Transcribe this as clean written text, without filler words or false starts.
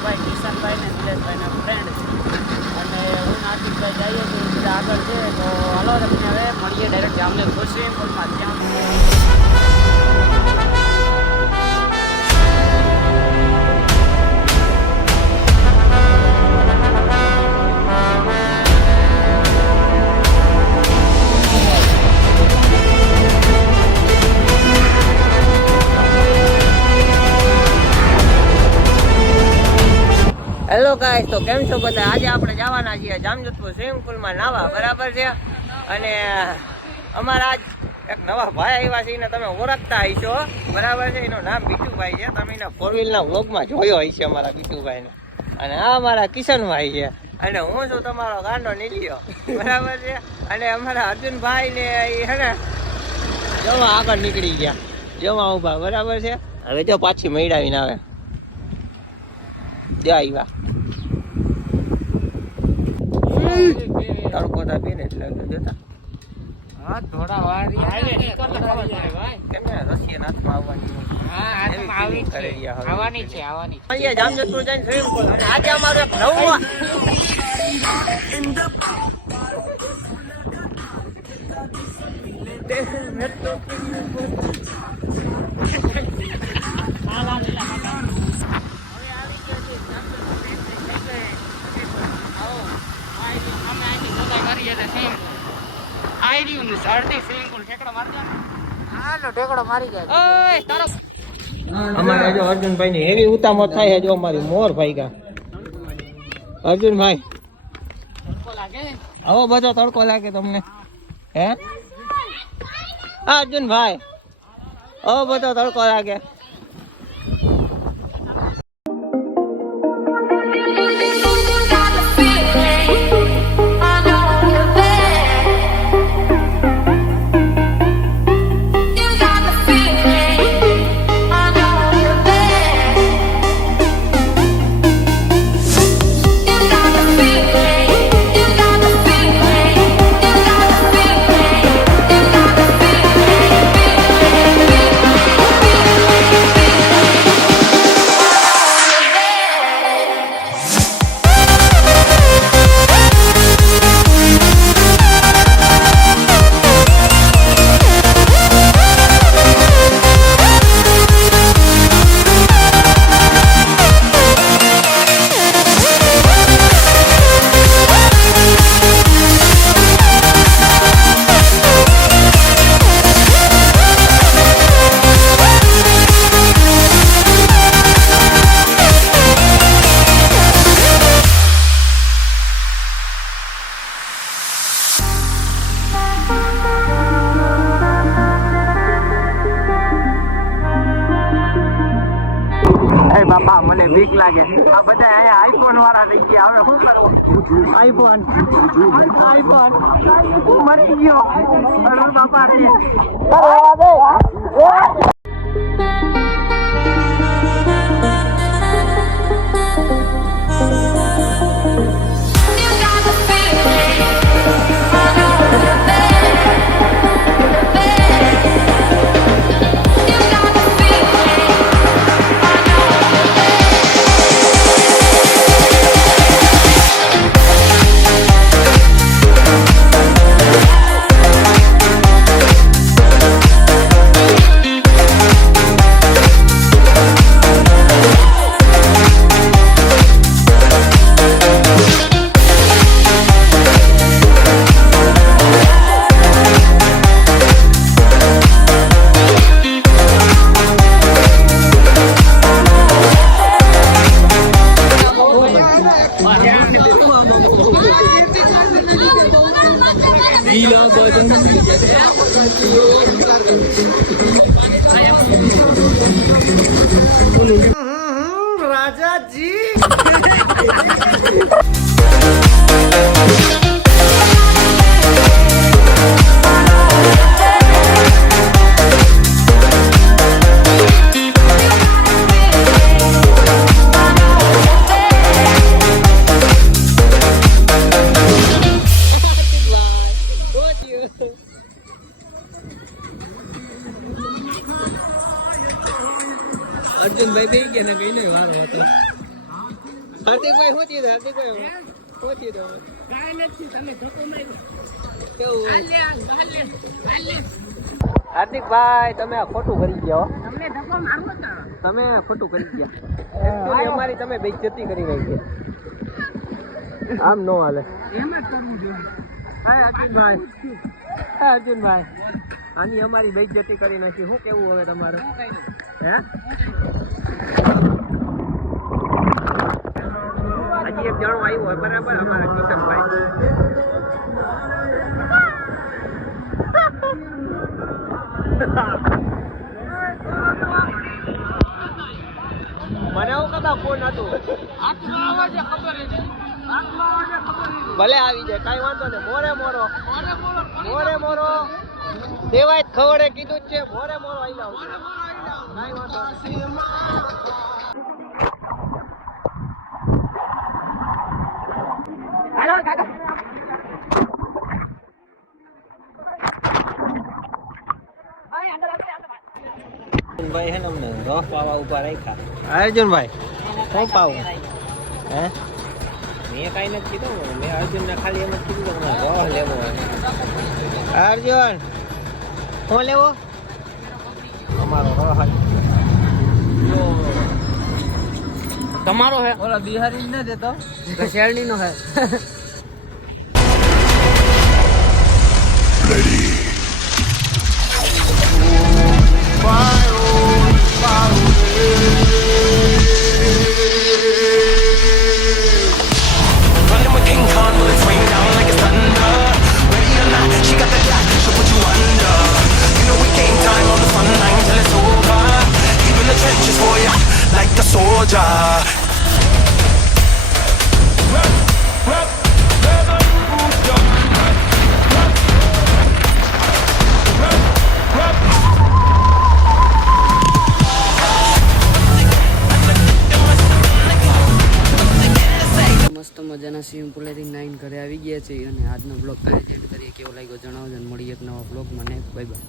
હાર્દિકભાઈ, કિશનભાઈ ને નિલેશભાઈના ફ્રેન્ડ છે અને હું નાસિકભાઈ જઈએ છીએ બધા આગળ છે. તો હાલો તમને હવે મળીએ ડાયરેક્ટ જામનગર સ્વિમિંગ પુલમાં. ત્યાં હેલો ગાઈસ, તો કેમ છો બધા? આજે આપણે જવાના છીએ જામજોધપુર સ્વિમિંગ પુલમાં નાવા, બરાબર છે. અને અમારા આજ એક નવા ભાઈ આવ્યા છે, એને તમે ઓળખતા હશો, બરાબર છે. એનું નામ બીટુભાઈ છે. તમે એના 4વ્હીલના વ્લોગમાં જોયો હશે અમારા બીટુભાઈને. અને આ અમારા કિશનભાઈ છે અને હું છું તમારો ગાંડો નીલિયો, બરાબર છે. અને અમારા અર્જુનભાઈ ને એ છે ને જોવા આગળ નીકળી ગયા, જોવા ઉભા, બરાબર છે. હવે જો પાછી મેળાવીને આવે આવ્યા તડકો તા પીને એટલે જતા. હા, થોડા વાર રશિયન હાથમાં આવવાની છે. જામજોધપુર જઈને સ્વિમિંગ પુલ. આજે અમારું એક નવું અમારે જો અર્જુનભાઈ ની એવી ઉતામો થાય છે. જો અમારી મોર ભાઈ કા અર્જુનભાઈ, આવો બધો તડકો લાગે તમને? હે અર્જુનભાઈ, આવો બધો તડકો લાગે? બાપા, મને બીક લાગે. આ બધા અહીંયા આઈફોન વાળા થઈ ગયા. હવે શું કરવું? આઈફોન મરી ગયો. અરે બાપા राजा जी अर्जुन भाई भी क्या ना कहीं नहीं वार होता હાર્દિકભાઈ શું થયું? હાર્દિકભાઈ શું થયું? હાર્દિકભાઈ તમે આ ખોટું કરી ગયા હો. તમે ખોટું કરી ગયા. અમારી તમે બેઇજ્જતી કરી નાખી. આમ નો હાલે. અર્જુનભાઈ આની અમારી બેઇજ્જતી કરી નાખી. શું કેવું હવે તમારે? હે હજી એક જણો આવ્યો હોય બરાબર અમારા કિશનભાઈ. મને આવું કદા ફોન હતું ભલે આવી જાય કઈ વાંધો નહીં. મોરે મોરો દેવાય ખવડે કીધું જ છે. મોરે મોરો આવી જાવ કઈ વાંધો નહીં. ભાઈ હે ને અમને રફ પાવા ઉભા રાખ્યા. અર્જુનભાઈ શું પાવું? હે મેં કઈ નથી કીધું. મેં અર્જુનને ખાલી એમ જ કીધું કે મને રફ લેવો. અર્જુન શું લેવો? અમારો રફ તમારો હે? ઓલા બિહારી ને દેતો શેરડી નો હે. મજાના સ્વિમિંગ પુલેથી 9 ઘરે આવી ગયા છે અને આજનો બ્લોગ કાંઈ એડ કરીએ. કેવો લાગ્યો જણાવજો અને મળીએ એક નવા બ્લોગમાં. Bye bye.